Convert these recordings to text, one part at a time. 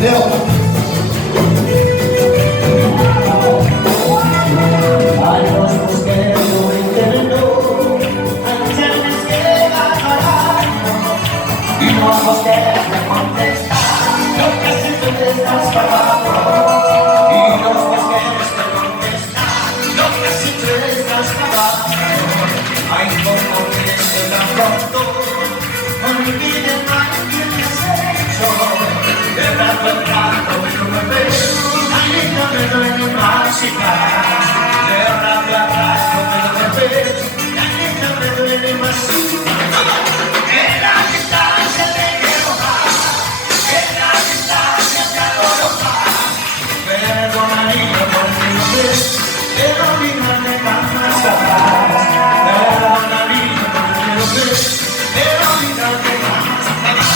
Leo. Hay los bosques no interno, hay trenes que van parando y los bosques me contestan lo que siempre estás pagando. Y los bosques me contestan lo que siempre estás pagando. Hay como que se dan pronto, olviden más que me has hecho. De rato en rato yo me veo, ahí no me duele más chica. De rato a rato me veo, ahí no me duele más chica. En la distancia te quiero más, en la distancia te adoro más. Perdonaría por mi nombre, pero olvidarme jamás capaz. Perdonaría por mi nombre, pero olvidarme jamás capaz.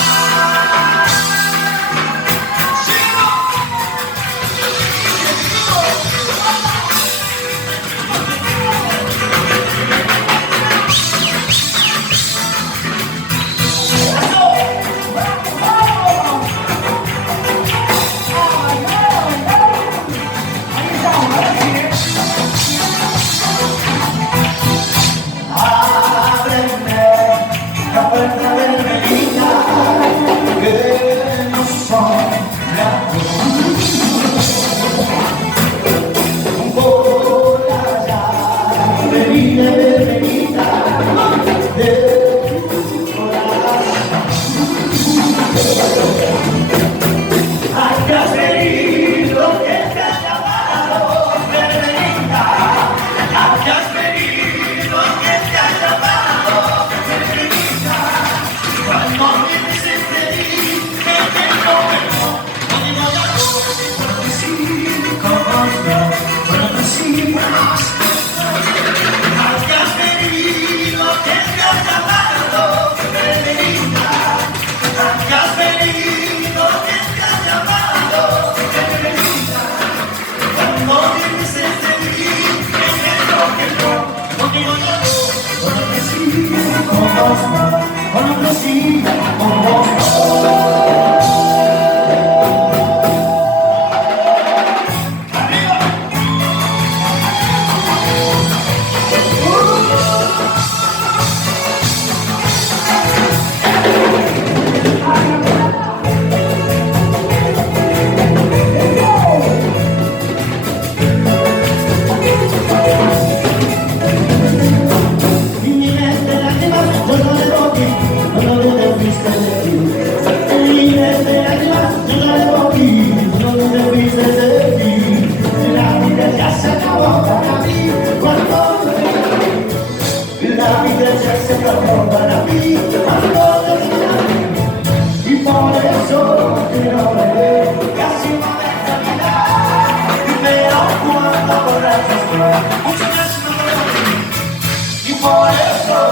Por eso